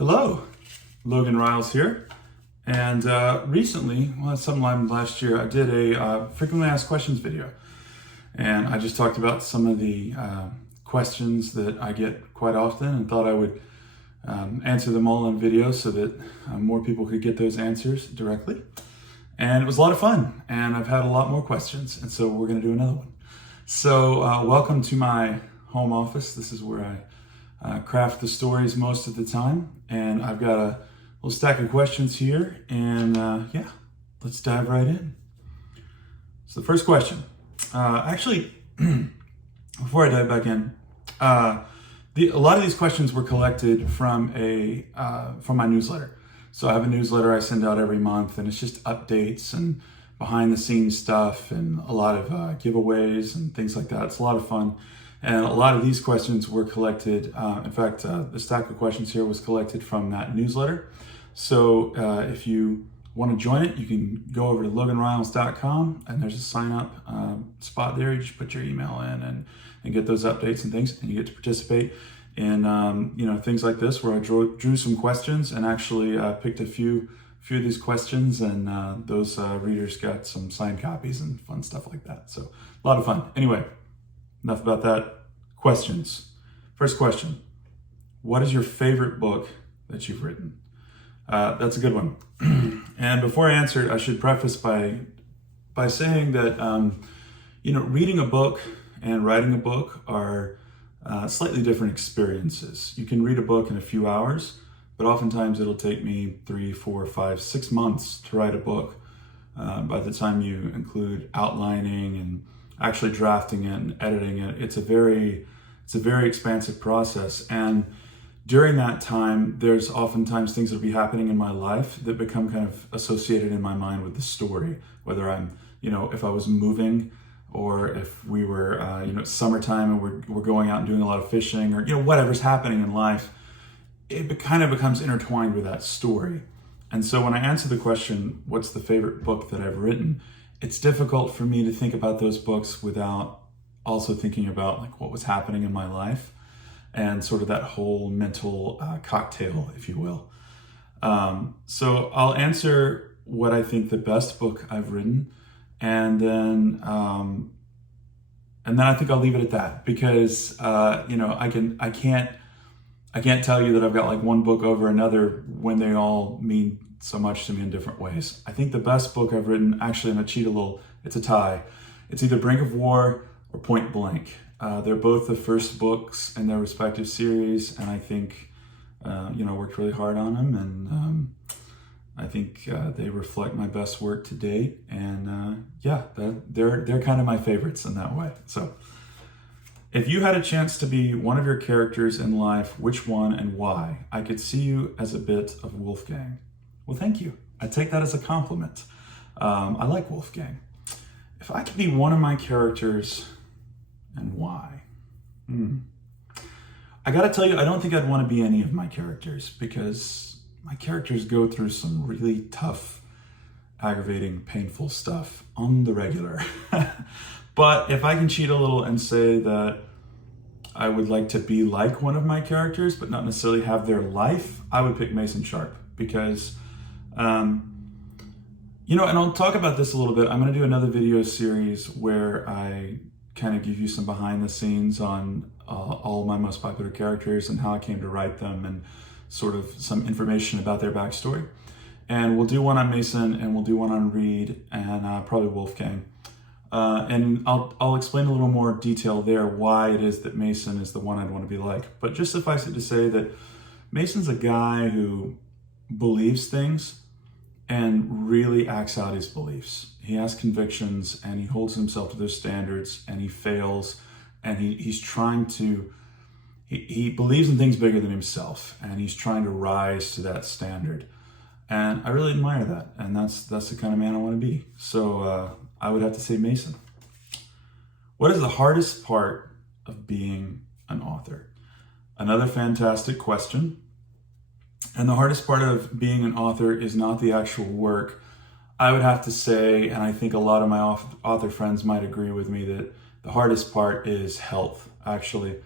Hello, Logan Ryles here. And recently, sometime last year, I did a frequently asked questions video. And I just talked about some of the questions that I get quite often and thought I would answer them all in video so that more people could get those answers directly. And it was a lot of fun, and I've had a lot more questions, and so we're gonna do another one. So welcome to my home office. This is where I craft the stories most of the time, and I've got a little stack of questions here, and yeah, let's dive right in. So the first question, actually, before I dive back in, a lot of these questions were collected from my newsletter. So I have a newsletter I send out every month, and it's just updates and behind the scenes stuff and a lot of giveaways and things like that. It's a lot of fun. And a lot of these questions were collected. In fact, the stack of questions here was collected from that newsletter. So if you want to join it, you can go over to loganryles.com, and there's a sign up spot there. You just put your email in and get those updates and things, and you get to participate in things like this, where I drew some questions and actually picked a few of these questions, and those readers got some signed copies and fun stuff like that. So a lot of fun. Anyway, enough about that. Questions. First question: what is your favorite book that you've written? That's a good one. And before I answer it, I should preface by saying that reading a book and writing a book are slightly different experiences. You can read a book in a few hours, but oftentimes it'll take me 3, 4, 5, 6 months to write a book. By the time you include outlining and actually drafting it and editing it, it's a very expansive process. And during that time, there's oftentimes things that'll be happening in my life that become kind of associated in my mind with the story. Whether I'm, if I was moving, or if we were, summertime and we're going out and doing a lot of fishing, or whatever's happening in life, it kind of becomes intertwined with that story. And so when I answer the question, what's the favorite book that I've written, it's difficult for me to think about those books without also thinking about like what was happening in my life and sort of that whole mental cocktail, if you will. So I'll answer what I think the best book I've written, and then I think I'll leave it at that, because I can't tell you that I've got like one book over another when they all mean so much to me in different ways. I think the best book I've written, actually, I'm gonna cheat a little, it's a tie. It's either Brink of War or Point Blank. They're both the first books in their respective series, and I think, worked really hard on them, and I think they reflect my best work to date, and they're kind of my favorites in that way. So, if you had a chance to be one of your characters in life, which one and why? I could see you as a bit of Wolfgang. Well, thank you. I take that as a compliment. I like Wolfgang. If I could be one of my characters, and why? I gotta tell you, I don't think I'd want to be any of my characters, because my characters go through some really tough, aggravating, painful stuff on the regular. But if I can cheat a little and say that I would like to be like one of my characters, but not necessarily have their life, I would pick Mason Sharpe, because, and I'll talk about this a little bit. I'm going to do another video series where I kind of give you some behind the scenes on all of my most popular characters and how I came to write them, and sort of some information about their backstory. And we'll do one on Mason, and we'll do one on Reed, and probably Wolfgang. And I'll explain a little more detail there why it is that Mason is the one I'd want to be like. But just suffice it to say that Mason's a guy who believes things and really acts out his beliefs. He has convictions, and he holds himself to those standards, and he fails, and he's trying to, he believes in things bigger than himself, and he's trying to rise to that standard. And I really admire that, and that's the kind of man I want to be. So I would have to say Mason. What is the hardest part of being an author? Another fantastic question. And the hardest part of being an author is not the actual work. I would have to say, and I think a lot of my author friends might agree with me, that the hardest part is health, actually.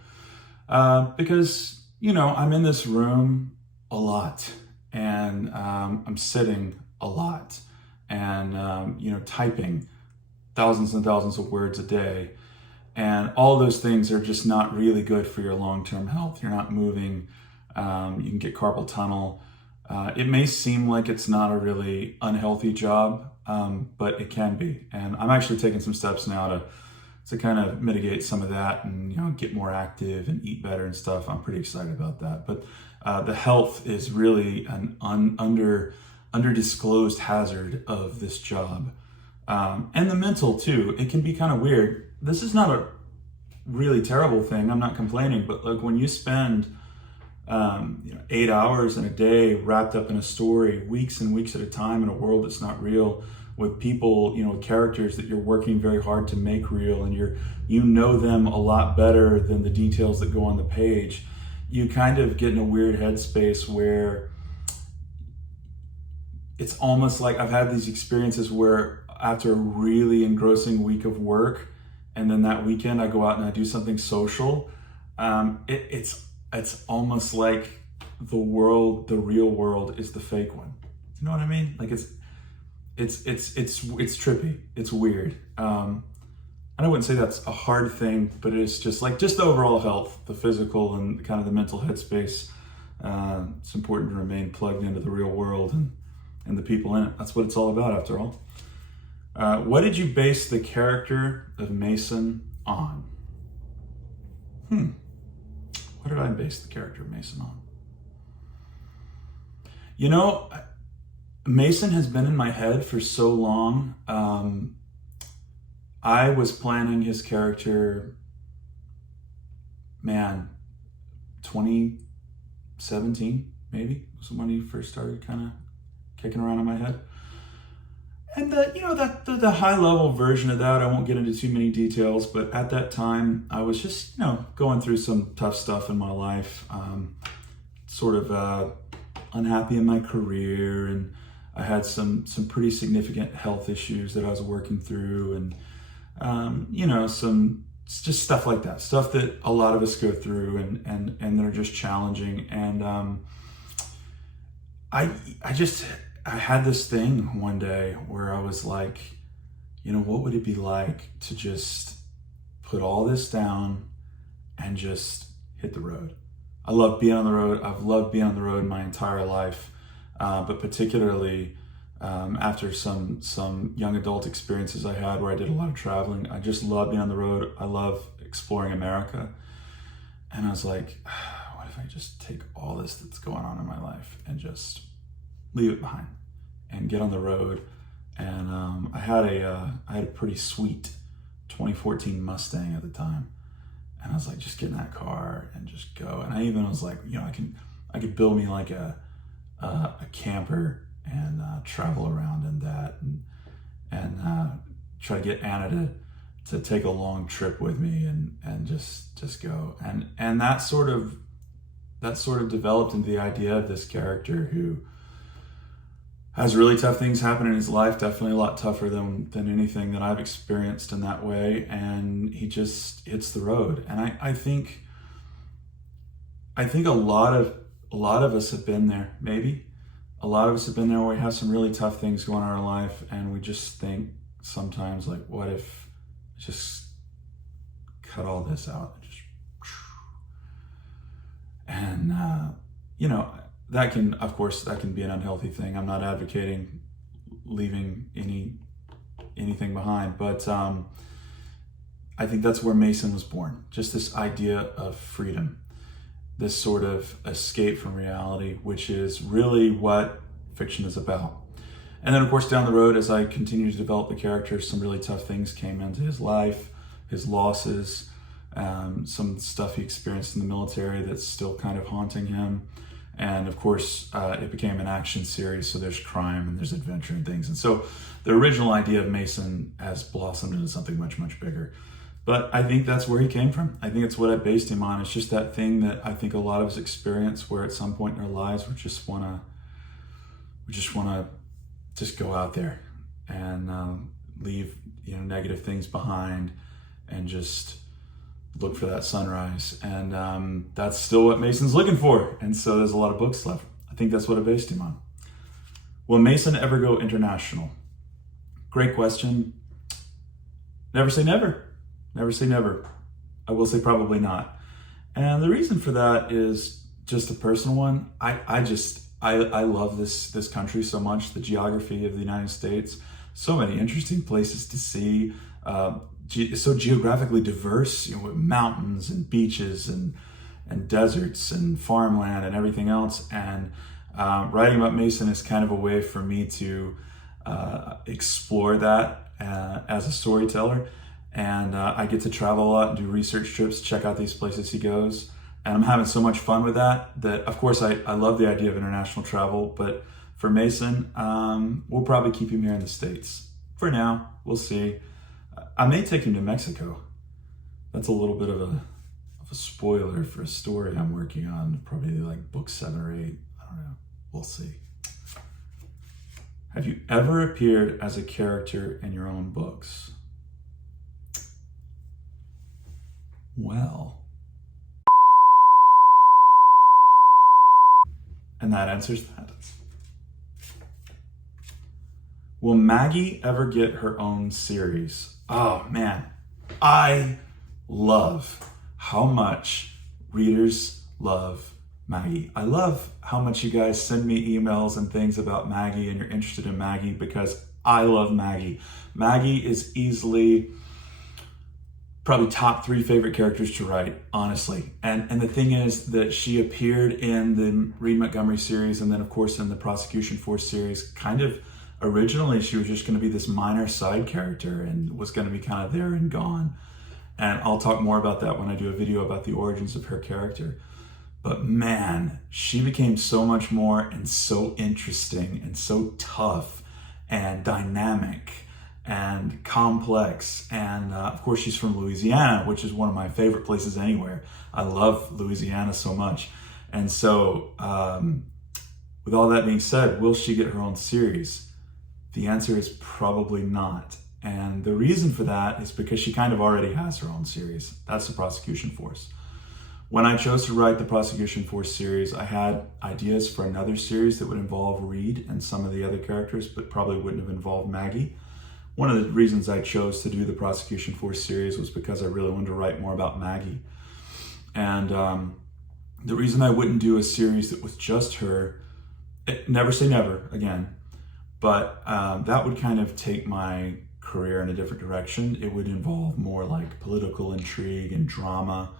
Because, I'm in this room a lot, and I'm sitting a lot, and typing thousands and thousands of words a day, and all those things are just not really good for your long-term health. You're not moving. You can get carpal tunnel. It may seem like it's not a really unhealthy job, but it can be. And I'm actually taking some steps now to kind of mitigate some of that and get more active and eat better and stuff. I'm pretty excited about that. But the health is really an under-disclosed hazard of this job. And the mental too. It can be kind of weird. This is not a really terrible thing. I'm not complaining, but like when you spend 8 hours in a day wrapped up in a story, weeks and weeks at a time in a world that's not real, with people, characters that you're working very hard to make real, and you know them a lot better than the details that go on the page, you kind of get in a weird headspace where it's almost like I've had these experiences where after a really engrossing week of work, and then that weekend I go out and I do something social, it's almost like the real world is the fake one. You know what I mean? Like it's trippy. It's weird. I wouldn't say that's a hard thing, but it's just the overall health, the physical and kind of the mental headspace. It's important to remain plugged into the real world and the people in it. That's what it's all about, after all. What did you base the character of Mason on? What did I base the character of Mason on? Mason has been in my head for so long. I was planning his character, 2017, maybe, was when he first started kind of kicking around in my head. And the high level version of that, I won't get into too many details, but at that time I was just, going through some tough stuff in my life, sort of unhappy in my career, and I had some pretty significant health issues that I was working through, and some just stuff like that, stuff that a lot of us go through and that are just challenging. And I had this thing one day where I was like, what would it be like to just put all this down and just hit the road? I love being on the road. I've loved being on the road my entire life, but particularly after some young adult experiences I had where I did a lot of traveling. I just love being on the road. I love exploring America. And I was like, what if I just take all this that's going on in my life and just leave it behind and get on the road? And I had a pretty sweet 2014 Mustang at the time, and I was like, just get in that car and just go. And I even was like, I could build me like a camper and travel around in that, and try to get Anna to take a long trip with me and just go. And that sort of developed into the idea of this character who has really tough things happen in his life, definitely a lot tougher than anything that I've experienced in that way. And he just hits the road. And I think a lot of us have been there, maybe. A lot of us have been there where we have some really tough things going on in our life, and we just think sometimes, like, what if I just cut all this out? And that can be an unhealthy thing. I'm not advocating leaving anything behind, but I think that's where Mason was born. Just this idea of freedom, this sort of escape from reality, which is really what fiction is about. And then, of course, down the road, as I continued to develop the character, some really tough things came into his life, his losses, some stuff he experienced in the military that's still kind of haunting him. And of course, it became an action series, so there's crime and there's adventure and things. And so the original idea of Mason has blossomed into something much, much bigger. But I think that's where he came from. I think it's what I based him on. It's just that thing that I think a lot of us experience, where at some point in our lives we just want to go out there and leave negative things behind and just look for that sunrise. And that's still what Mason's looking for. And so there's a lot of books I think that's what I based him on. Will Mason ever go international? Great question. Never say never. Never say never. I will say probably not. And the reason for that is just a personal one. I love this country so much, the geography of the United States, so many interesting places to see, so geographically diverse, with mountains and beaches and deserts and farmland and everything else. And writing about Mason is kind of a way for me to explore that as a storyteller. And I get to travel a lot and do research trips, check out these places he goes. And I'm having so much fun with that of course, I love the idea of international travel, but for Mason, we'll probably keep him here in the States. For now, we'll see. I may take him to Mexico. That's a little bit of a spoiler for a story I'm working on, probably like book 7 or 8. I don't know. We'll see. Have you ever appeared as a character in your own books? Well, and that answers that. Will Maggie ever get her own series? Oh man, I love how much readers love Maggie. I love how much you guys send me emails and things about Maggie and you're interested in Maggie, because I love Maggie. Maggie is easily probably top 3 favorite characters to write, honestly. And the thing is that she appeared in the Reed Montgomery series, and then of course in the Prosecution Force series. Kind of originally she was just going to be this minor side character and was going to be kind of there and gone. And I'll talk more about that when I do a video about the origins of her character. But man, she became so much more and so interesting and so tough and dynamic and complex. And of course she's from Louisiana, which is one of my favorite places anywhere. I love Louisiana so much. And so with all that being said, will she get her own series? The answer is probably not. And the reason for that is because she kind of already has her own series. That's the Prosecution Force. When I chose to write the Prosecution Force series, I had ideas for another series that would involve Reed and some of the other characters, but probably wouldn't have involved Maggie. One of the reasons I chose to do the Prosecution Force series was because I really wanted to write more about Maggie. And the reason I wouldn't do a series that was just her, never say never again, but that would kind of take my career in a different direction. It would involve more like political intrigue and drama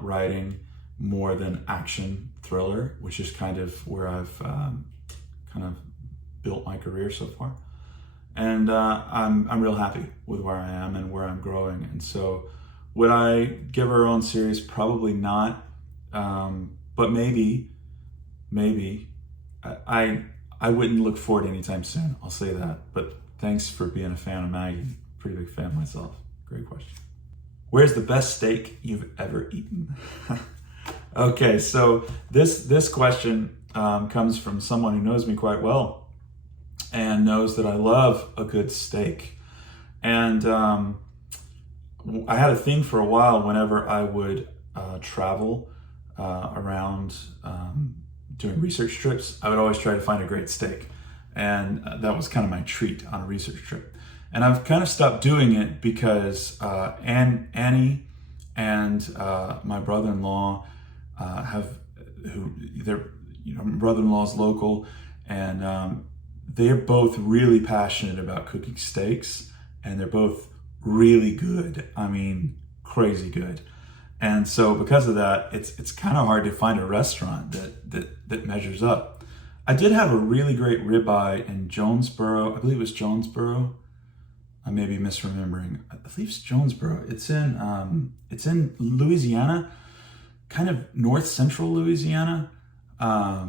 writing more than action thriller, which is kind of where I've kind of built my career so far. And I'm real happy with where I am and where I'm growing. And so would I give her own series? Probably not. But maybe I wouldn't look forward anytime soon. I'll say that. But thanks for being a fan of Maggie. Pretty big fan myself. Great question. Where's the best steak you've ever eaten? Okay, so this question comes from someone who knows me quite well and knows that I love a good steak. And I had a thing for a while whenever I would travel around doing research trips, I would always try to find a great steak. And that was kind of my treat on a research trip. And I've kind of stopped doing it because Annie and my brother-in-law my brother-in-law's local, and they're both really passionate about cooking steaks, and they're both really good. I mean, crazy good. And so because of that, it's kind of hard to find a restaurant that measures up. I did have a really great ribeye in Jonesboro. I believe it was Jonesboro. I may be misremembering. I believe it's Jonesboro. It's in Louisiana, kind of north central Louisiana. I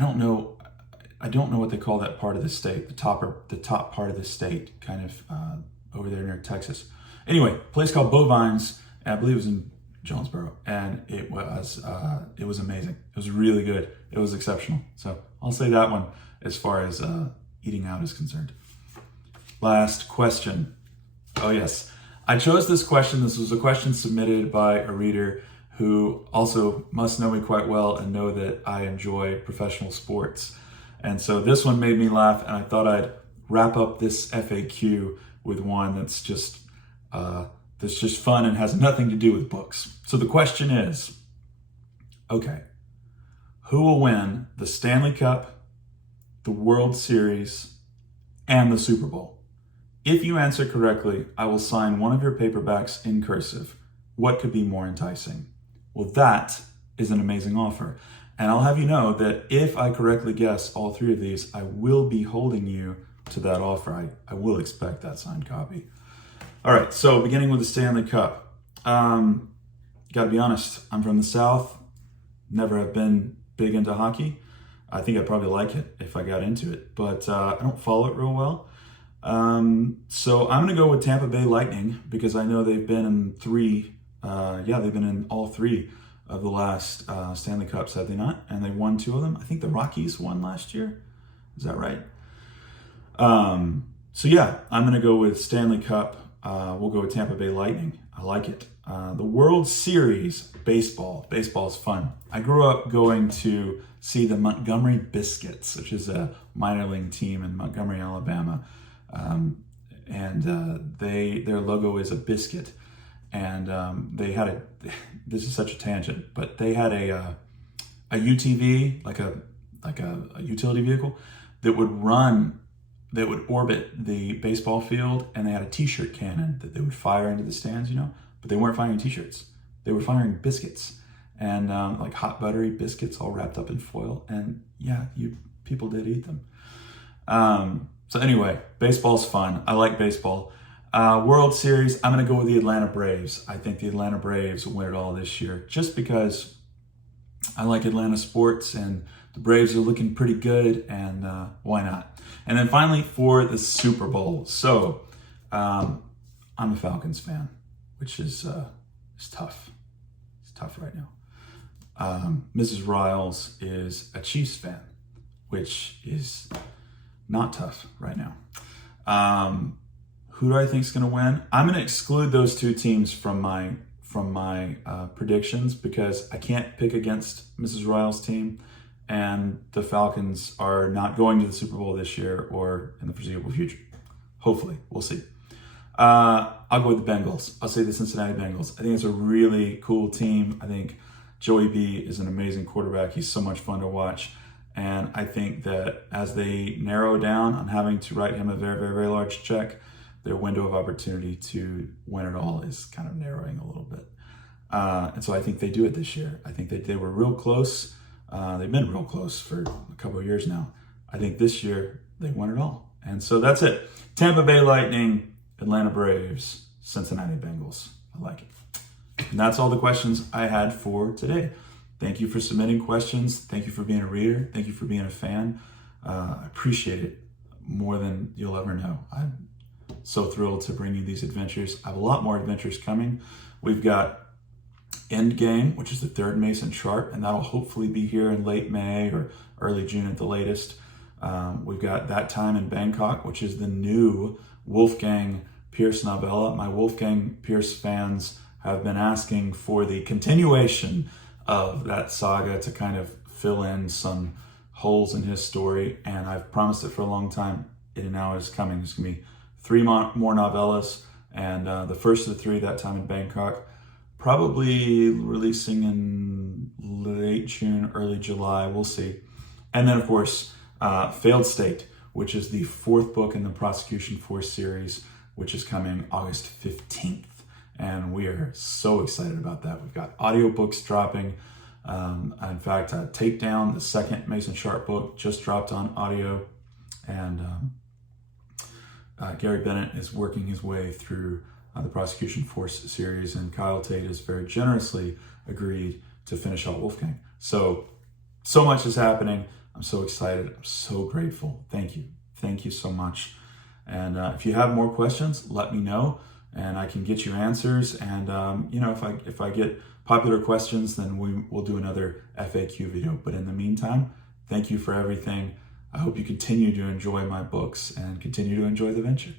don't know what they call that part of the state. The top part of the state, kind of over there near Texas. Anyway, a place called Bovines. I believe it was in Jonesboro, and it was amazing. It was really good. It was exceptional. So I'll say that one as far as eating out is concerned. Last question. Oh yes, I chose this question. This was a question submitted by a reader who also must know me quite well and know that I enjoy professional sports. And so this one made me laugh, and I thought I'd wrap up this FAQ with one that's just fun and has nothing to do with books. So the question is, okay, who will win the Stanley Cup, the World Series, and the Super Bowl? If you answer correctly, I will sign one of your paperbacks in cursive. What could be more enticing? Well, that is an amazing offer. And I'll have you know that if I correctly guess all three of these, I will be holding you to that offer. I will expect that signed copy. All right, so beginning with the Stanley Cup. Gotta be honest, I'm from the South. Never have been big into hockey. I think I'd probably like it if I got into it, but I don't follow it real well. So I'm gonna go with Tampa Bay Lightning because I know they've been in they've been in all three of the last Stanley Cups, have they not? And they won two of them. I think the Rockies won last year. Is that right? So yeah, I'm gonna go with Stanley Cup. We'll go with Tampa Bay Lightning. I like it. The World Series, baseball. Baseball is fun. I grew up going to see the Montgomery Biscuits, which is a minor league team in Montgomery, Alabama. Their logo is a biscuit. And they had this is such a tangent, but they had a UTV, like a utility vehicle that would orbit the baseball field, and they had a t-shirt cannon that they would fire into the stands, but they weren't firing t-shirts. They were firing biscuits, and like hot buttery biscuits all wrapped up in foil. And yeah, people did eat them. So anyway, baseball's fun. I like baseball. World Series, I'm going to go with the Atlanta Braves. I think the Atlanta Braves will win it all this year just because I like Atlanta sports and the Braves are looking pretty good, and why not? And then finally for the Super Bowl. So I'm a Falcons fan, which is tough. It's tough right now. Mrs. Ryles is a Chiefs fan, which is not tough right now. Who do I think is going to win? I'm going to exclude those two teams from my predictions because I can't pick against Mrs. Ryle's team, and the Falcons are not going to the Super Bowl this year or in the foreseeable future. Hopefully, we'll see. I'll go with the Bengals. I'll say the Cincinnati Bengals. I think it's a really cool team. I think Joey B is an amazing quarterback. He's so much fun to watch. And I think that as they narrow down on having to write him a very, very, very large check, their window of opportunity to win it all is kind of narrowing a little bit. And so I think they do it this year. I think they were real close. They've been real close for a couple of years now. I think this year they won it all. And so that's it. Tampa Bay Lightning, Atlanta Braves, Cincinnati Bengals. I like it. And that's all the questions I had for today. Thank you for submitting questions. Thank you for being a reader. Thank you for being a fan. I appreciate it more than you'll ever know. I'm so thrilled to bring you these adventures. I have a lot more adventures coming. We've got Endgame, which is the third Mason Sharpe, and that'll hopefully be here in late May or early June at the latest. We've got That Time in Bangkok, which is the new Wolfgang Pearce novella. My Wolfgang Pearce fans have been asking for the continuation of that saga to kind of fill in some holes in his story, and I've promised it for a long time. It now is coming. There's going to be 3 more novellas, and the first of the 3, That Time in Bangkok, probably releasing in late June, early July. We'll see. And then, of course, Failed State, which is the 4th book in the Prosecution Force series, which is coming August 15th. And we are so excited about that. We've got audiobooks dropping. In fact, Takedown, the second Mason Sharpe book, just dropped on audio. And Gary Bennett is working his way through the Prosecution Force series, and Kyle Tate has very generously agreed to finish out Wolfgang. So much is happening. I'm so excited. I'm so grateful. Thank you. Thank you so much. And if you have more questions, let me know, and I can get you answers. And if I get popular questions, then we'll do another FAQ video. But in the meantime, thank you for everything. I hope you continue to enjoy my books and continue to enjoy the venture.